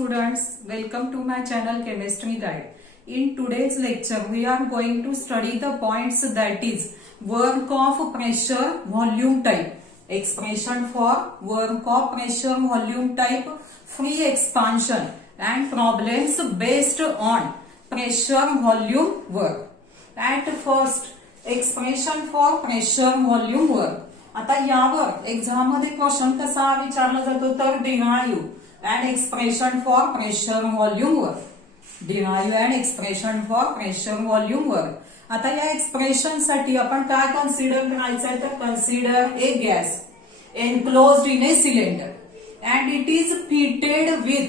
students, welcome to my channel Chemistry Guide. In today's lecture, we are going to study the points that is work of pressure volume type, expression for work of pressure volume type, free expansion and problems based on pressure volume work. At first, expression for pressure volume work. आता यावर exam मध्ये question कसा विचारला जातो तर derive and expression for pressure volume work. Derive and expression for pressure volume work. आता या expression साठी आपण काय कन्सिडर करायचंय तर consider A gas enclosed in a cylinder and it is fitted with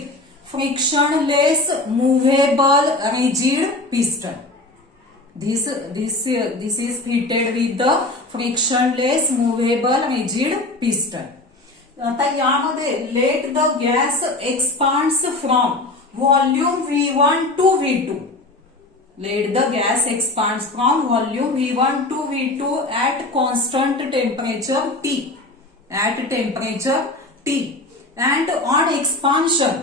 frictionless movable rigid piston. This is fitted with the frictionless movable rigid piston. आता यामध्ये let the gas expands from volume V1 to V2. Let the gas expands from volume V1 to V2 at constant temperature T. At temperature T. And on expansion,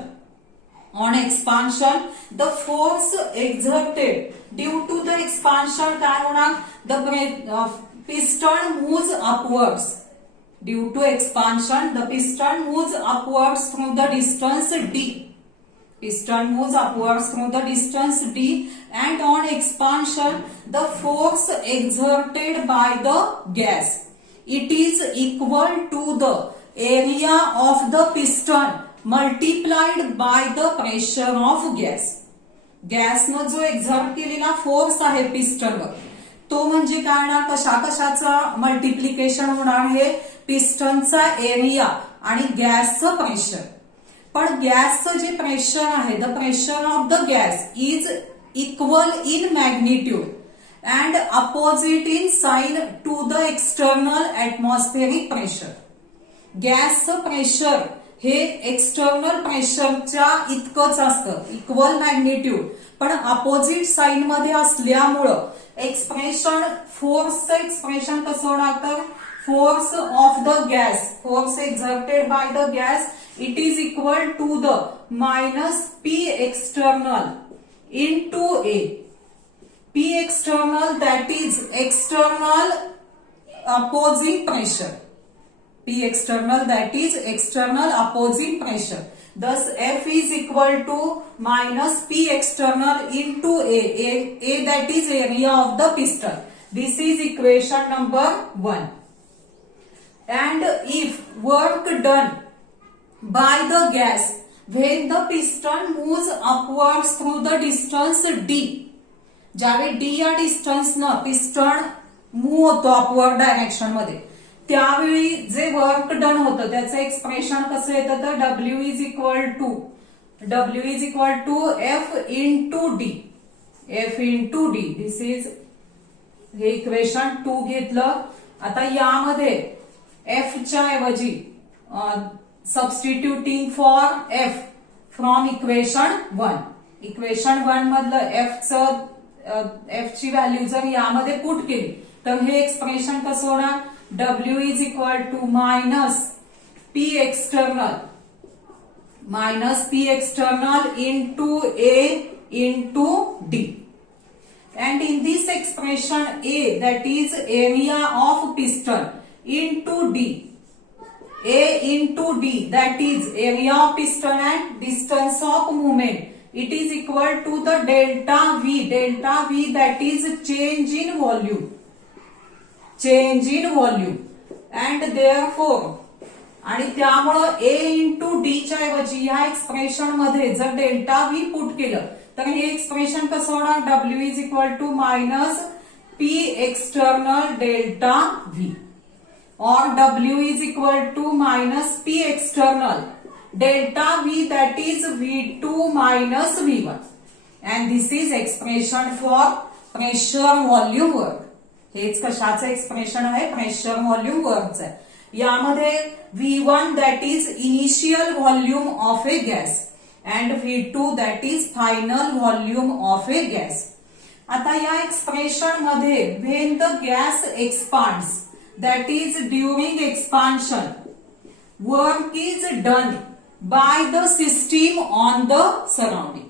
the force exerted due to the expansion काय होणार? The piston moves upwards. Due to expansion, the piston moves upwards through the distance d. Piston moves upwards through the distance d, and on expansion, the force exerted by the gas, it is equal to the area of the piston multiplied by the pressure of gas. गॅसनं जो exert केलेला force आहे पिस्टनवर तो म्हणजे काय ना कशाचं multiplication होणार आहे पिस्टनचा एरिया आणि गॅसचं प्रेशर. पण गॅसचं जे प्रेशर आहे the pressure of the gas is equal in magnitude and opposite in sign to the external atmospheric pressure. गॅसचं प्रेशर हे एक्सटर्नल प्रेशरच्या इतकंच असतं इक्वल मॅग्निट्यूड पण अपोजिट साइन मध्ये असल्यामुळं एक्सप्रेशन फोर्सचं एक्सप्रेशन कसं होणार तर force of the gas, force exerted by the gas, it is equal to the minus P external into A. P external, that is external opposing pressure. P external, that is external opposing pressure. Thus F is equal to minus P external into A. A that is area of the piston. This is equation number 1. And if work done by the gas when the piston moves upwards through the distance d, ज्यावेळी d या distance न piston move होतो upward direction मध्ये त्यावेळी जे work done होतं त्याचं expression कसं येतं तर W is equal to F into D. F into D. This is हे इक्वेशन 2 घेतलं. आता यामध्ये F च्या ऐवजी substituting for F from equation 1. Equation 1 मधलं F ची व्हॅल्यू जर यामध्ये पुट केली तर हे एक्सप्रेशन कसं होणार W is equal to minus P external into A into D. And in this expression A, that is area of piston, into D. A into D, that is area of piston and distance of movement. It is equal to the delta V. Delta V, that is change in volume. Change in volume. And therefore, आणि त्यामुळं A into D च्या ऐवजी या expression मध्ये जर delta V put केलं तर हे एक्सप्रेशन कसं होणार W is equal to minus P external delta V. Or W is equal to minus P external delta V, that is V2 minus V1. And this is expression for pressure volume work. हेच कशाचं expression आहे pressure volume वर्कचं. यामध्ये V1 that is initial volume of a gas and V2 that is final volume of a gas. आता या expression मध्ये when the gas expands, that is during expansion, work is done by the system on the surrounding.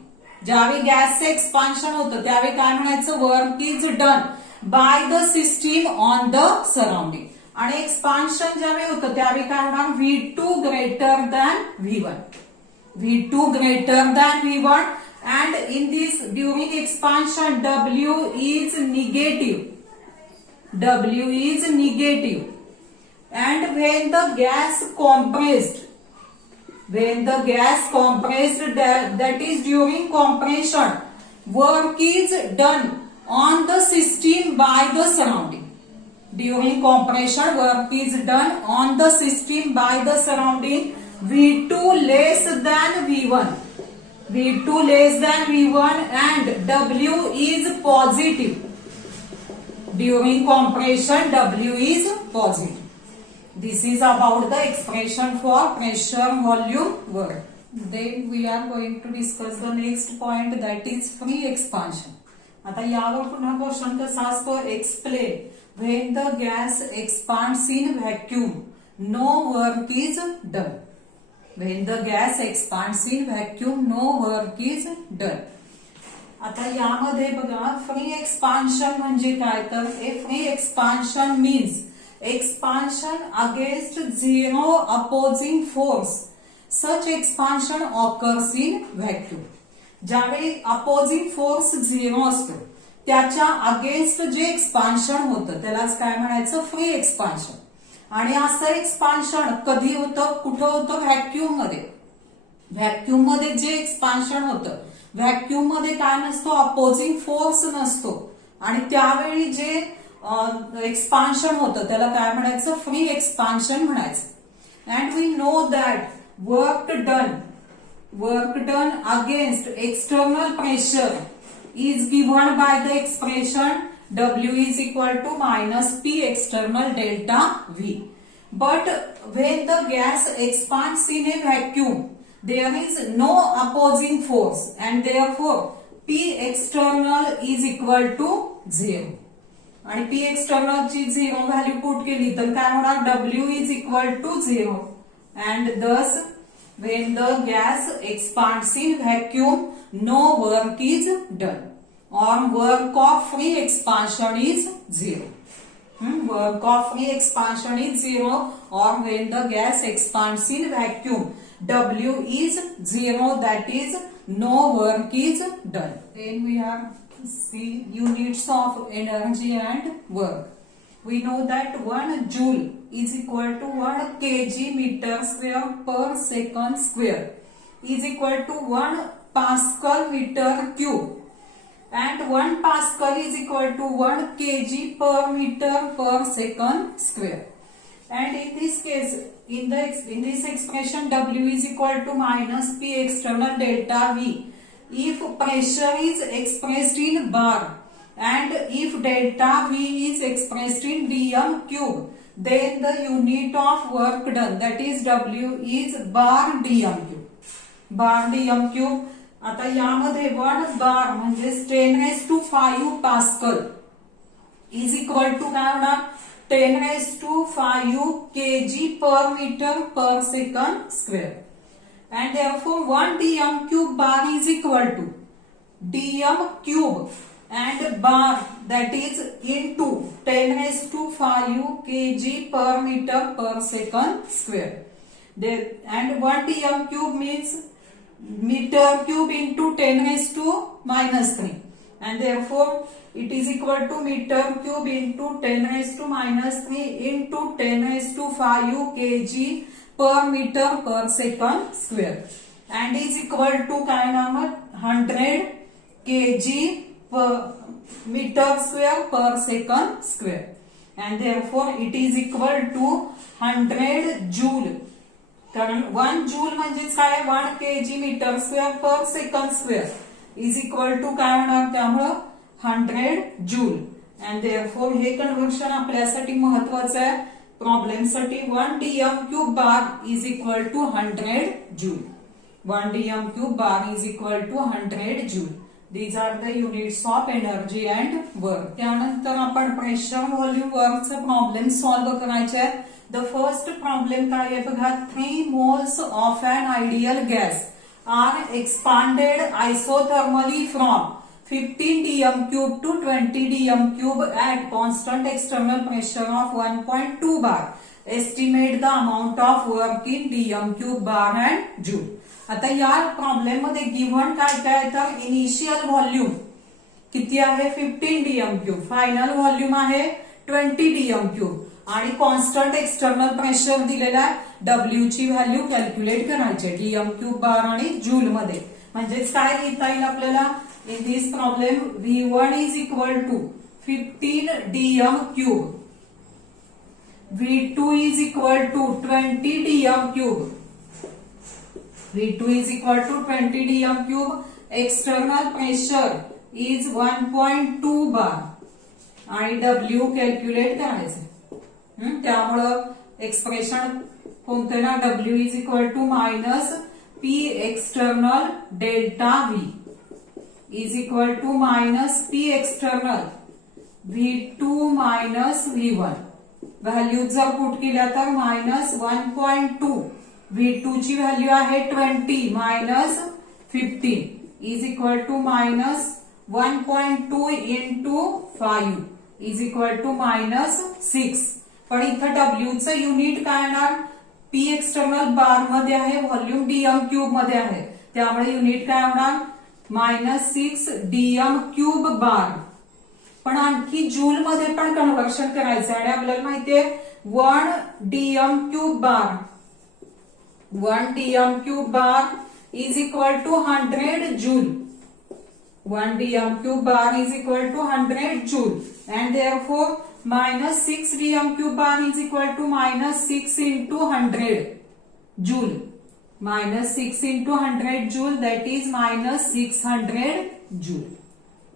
ज्यावेळी गॅसचं expansion होतं त्यावेळी काय म्हणायचं, work is done by the system on the surrounding. आणि एक्सपान्शन ज्यावेळी होतं त्यावेळी काय होणार, V2 greater than V1. V2 greater than V1 and in this during expansion W is negative. W is negative. And when the gas compressed, that is during compression, work is done on the system by the surrounding. During compression, work is done on the system by the surrounding. V2 less than V1. V2 less than V1 and W is positive. During compression, W is positive. This is about the expression for pressure, volume, work. Then we are going to discuss the next point, that is free expansion. आता यावर पुन्हा question कसा असतो, explain when the gas expands in vacuum, no work is done. When the gas expands in vacuum, no work is done. आता यामध्ये बघा free expansion म्हणजे काय, तर free expansion means expansion against zero opposing force. Such expansion occurs in vacuum. ज्यावेळी opposing force zero असतो त्याच्या against जे एक्सपान्शन होतं त्यालाच काय म्हणायचं, फ्री एक्सपान्शन. आणि असं एक्सपान्शन कधी होतं, कुठं होतं, व्हॅक्यूम मध्ये. व्हॅक्यूम मध्ये जे एक्सपान्शन होतं, व्हॅक्यूम मध्ये काय नसतो, अपोजिंग फोर्स नसतो. आणि त्यावेळी जे एक्सपान्शन होतं त्याला काय म्हणायचं, फ्री एक्सपान्शन म्हणायचं. And we know that work done against external pressure is given by the expression W is equal to minus P external delta V. But when the gas expands in a vacuum, there is no opposing force and therefore P external is equal to 0. आणि P external ची 0 value put केली तर काय होणार, W is equal to 0. And thus when the gas expands in vacuum, no work is done. Or work of free expansion is 0. Work of free expansion is 0. Or when the gas expands in vacuum, W is 0. That is, no work is done. Then we have see units of energy and work. We know that 1 joule is equal to 1 kg meter square per second square is equal to 1 Pascal meter cube. And 1 Pascal is equal to 1 kg per meter per second square. And in this case, in this expression, W is equal to minus P external delta V. If pressure is expressed in bar and if delta V is expressed in dm cube, then the unit of work done, that is W, is bar dm cube. Bar dm cube. आता यामध्ये 1 बार म्हणजे 10⁵ pascal is equal to काय होणार, 10⁵ kg per metre per second square. And therefore 1 dm cube bar is equal to dm cube and bar, that is into 10⁵ kg per meter per second square. And 1 dm cube means meter cube into 10⁻³ and therefore it is equal to meter cube into 10⁻³ into 10⁵ kg per meter per second square and is equal to काय नाम 100 kg per meter square per second square and therefore it is equal to 100 joule. कारण 1 joule म्हणजेच काय, 1 kg metre square per second square is equal to काय होणार, त्यामुळं 100 joule. And therefore हे conversion आपल्यासाठी महत्वाचं आहे प्रॉब्लेमसाठी. 1 dm cube bar is equal to 100 joule. 1 dm cube bar is equal to 100 joule. These are the units of energy and work. त्यानंतर आपण प्रेशर व्हॉल्यूम वर्कचा प्रॉब्लेम सॉल्व्ह करायचे आहेत. द फर्स्ट प्रॉब्लेम काय आहे बघा. 3 moles of an ideal gas are expanded isothermally from 15 dm cube to 20 dm cube at constant external pressure of 1.2 bar. Estimate the amount of work in dm cube bar and joule. आता या problem मध्ये given काय काय तर initial volume किती आहे 15 dm cube, final volume आहे 20 dm cube आणि कॉन्स्टंट एक्सटर्नल प्रेशर दिलेला आहे. डब्ल्यू ची व्हॅल्यू कॅल्क्युलेट करायची dm cube बार आणि जूल मध्ये. म्हणजेच काय लिहिता येईल आपल्याला in this problem V1 is equal to 15 dm cube, V2 is equal to 20 dm cube, V2 is equal to 20 dm cube, external pressure is 1.2 bar आणि W कॅल्क्युलेट करायचं. त्यामुळं एक्सप्रेशन कोणतं ना W is equal to minus P external delta V is equal to minus P external V2 minus V1. Value जर put केल्या तर मायनस 1.2, V2 ची व्हॅल्यू आहे 20 मायनस 15 is equal to minus 1.2 into 5 is equal to minus 6. पण इथं W चं युनिट काय येणार. P एक्सटर्नल बार मध्ये आहे, व्हॉल्यूम डीएम क्यूब मध्ये आहे, त्यामुळे युनिट काय होणार -6 dm क्यूब बार. पण आणखी जूल मध्ये पण कन्व्हर्शन करायचं आणि आपल्याला माहितीये 1 dm cube bar, 1 dm cube bar is equal to 100 joule. 1 dm cube bar is equal to 100 joule and therefore -6 dm cube bar is equal to -6 into 100 joule. -6 into 100 joule, that is -600 joule.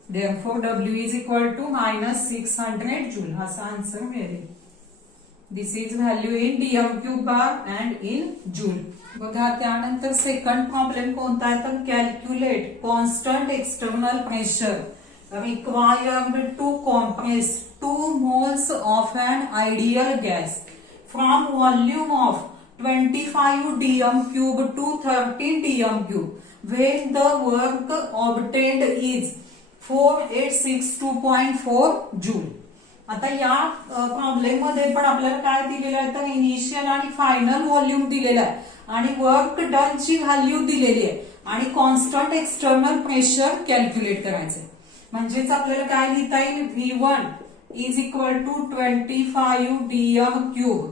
Therefore W is equal to -600 joule. असा answer मिळेल. This is value in dm cube bar and in joule. बघा त्यानंतर second problem कोणता आहे तर calculate constant external pressure required to compress 2 moles of an ideal gas from volume of 25 dm cube to 13 dm cube when the work obtained is 4862.4 joule. आता या problem मध्ये पण आपल्याला काय दिलेलं आहे तर इनिशियल आणि फायनल व्हॉल्यूम दिलेलं आहे आणि वर्क डन ची व्हॅल्यू दिलेली आहे आणि कॉन्स्टंट एक्सटर्नल प्रेशर कॅल्क्युलेट करायचंय. म्हणजेच आपल्याला काय लिहिता येईल V1 is equal to 25 dm cube,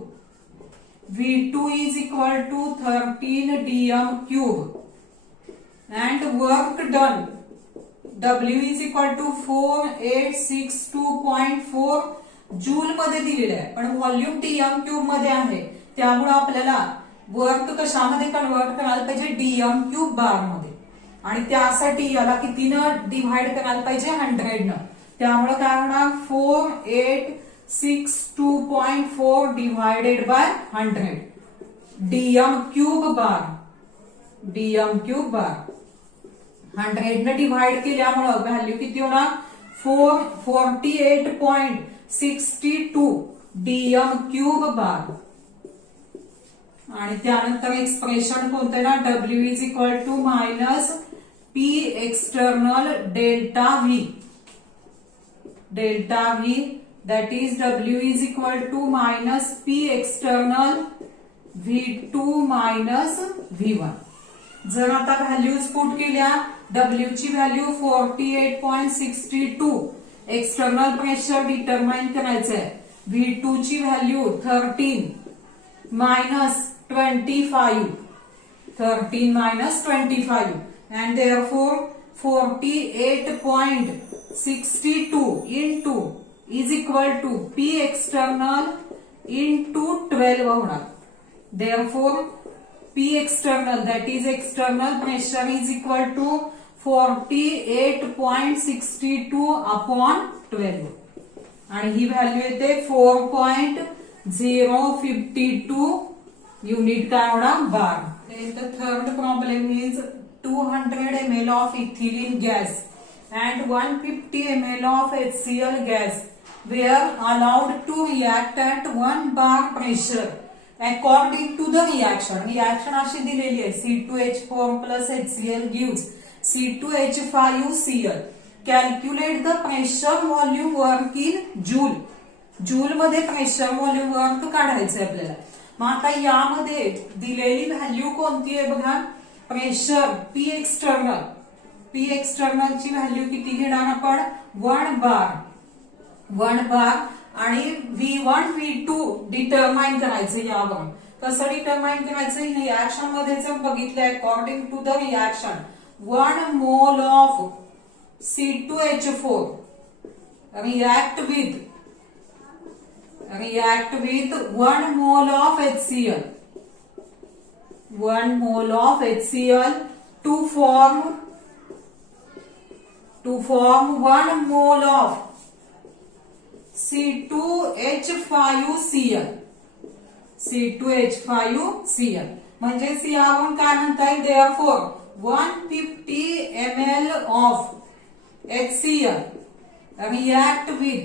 V2 is equal to 13 dm cube and work done W is equal to 4862.4 joule मध्ये दिलेलं आहे पण व्हॉल्यूम डीएम क्यूब मध्ये आहे, त्यामुळे आपल्याला वर्क कशामध्ये कन्वर्ट करायला पाहिजे डीएम क्यूब बार मध्ये आणि त्यासाठी याला कितीनं डिव्हाइड करायला पाहिजे 100 न. त्यामुळे काय होणार 4862.4 divided by 100 dm cube bar, dm cube bar 100 ने डिव्हाइड केल्यामुळे व्हॅल्यू किती होणार 48.62 dm cube bar. आणि त्यानंतर एक्सप्रेशन कोणतं ना W is equal to minus P external delta V, delta V that is W is equal to minus P external V2 minus V1. जर आता व्हॅल्यूज पुट केल्या W ची व्हॅल्यू 48.62, एक्सटर्नल प्रेशर डिटरमाइन करायचं आहे, V2 ची value 13 minus 25, 13 minus 25 and therefore 48.62 into is equal to P external into 12 होणार. Therefore P external that is external pressure is equal to 48.62 upon 12 आणि ही value येते 4.052 unit काय होणार बार. The third problem is 200 ml of ethylene gas and 150 ml of HCl gas were allowed to react at 1 bar pressure according to the reaction. Reaction अशी दिलेली आहे, C2H4 plus HCl gives C2H5Cl. Calculate the pressure volume work in joule. Joule मध्ये pressure volume work काढायचंय आपल्याला. मग आता यामध्ये दिलेली व्हॅल्यू कोणती आहे बघा. प्रेशर पी एक्सटर्नलची व्हॅल्यू किती घेणार आपण, 1 बार आणि V1 V2 डिटरमाइन करायचं. यावर कसं डिटरमाइन करायचं, रिएक्शन मध्ये जर बघितलं according to the reaction 1 mole of C2H4 react with 1 mole of HCl. 1 mole of HCl to form 1 mole of C2H5Cl. C2H5Cl म्हणजेच यावरून काय म्हणता येईल, therefore 150 ml of HCl react with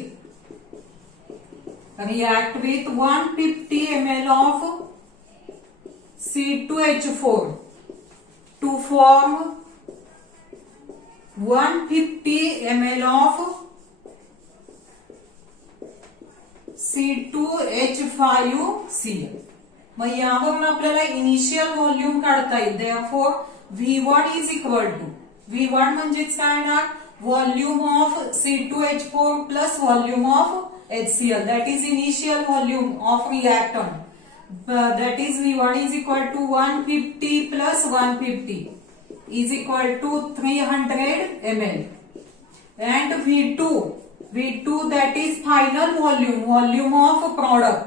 150 ml of C2H4 to form 150 ml of C2H5Cl. मग यावरून आपल्याला initial volume काढता येईल. therefore V1 is equal to, V1 म्हणजेच काय ना, volume of C2H4 plus volume of HCl, that is initial volume of reactant, that is V1 is equal to 150 plus 150 is equal to 300 ml, and V2 that is final volume of product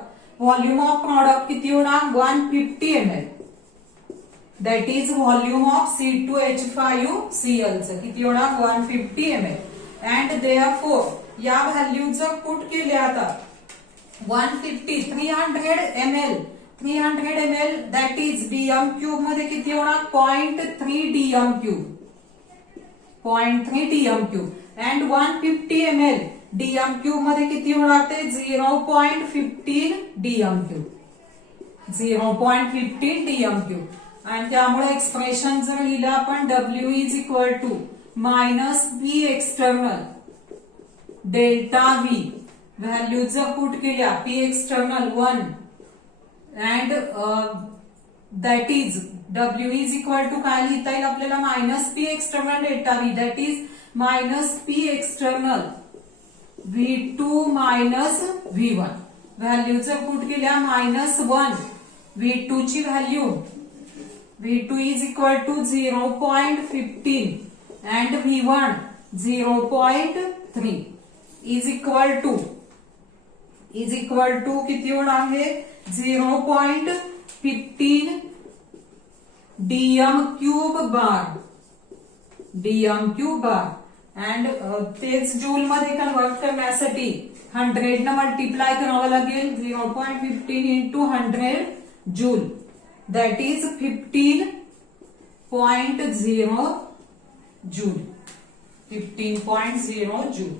किती होणार, 150 ml, that is volume of C2H5Cl चं किती होणार, 150 ml, and therefore या value जर put केल्या आता 150 300 ml that is DM cube मध्ये किती होणार, 0.3 DM cube and 150 ml DM cube मध्ये किती होणार, ते 0.15 डीएम क्यूब. आणि त्यामुळे एक्सप्रेशन जर लिहिलं आपण W is equal to minus B external delta V, value जर पुट केल्या P external 1 and that is W is equal to काय लिहिता येईल आपल्याला, minus P external delta V, that is minus P external V2 minus V1. Value जर put केल्या -1 V2 ची व्हॅल्यू V2 is equal to 0.15 and V1 0.3 is equal to किती होणार आहे, 0.15 डीएम क्यूब बार अँड तेच जूल मध्ये कन्वर्ट करण्यासाठी 100 न मल्टिप्लाय करावं लागेल. 0.15 into 100 joule, that is 15.0 joule.